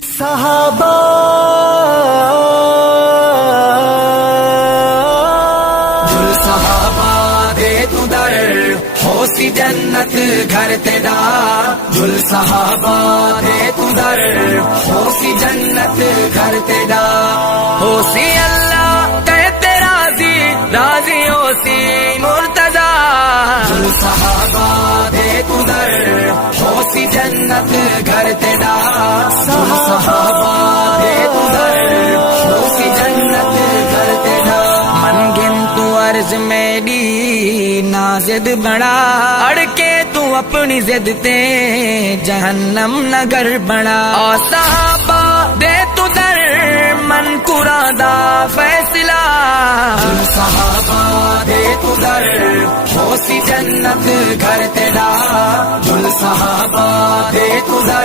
صحابہ جل صحابہ دے تو در ہو سی جنت گھر تیرا، جل صحابہ دے تو در ہو سی جنت گھر تیرا، ہو سی اللہ کہتے راضی راضی ہو سی مرتضی، جل صحابہ دے تو در ہو سی جنت گھر تیرا، جل صحابہ دے تو در ہو سی جنت گھر تیرا، من گن تو عرض میری نا زد بڑا، اڑ کے تو اپنی زد تے جہنم نگر بڑا، اور صحابہ دے تو در من قرآن دا فیصلہ، جل صحابہ دے تو در ہو سی جنت گھر تیرا، جل صحابہ دے تو در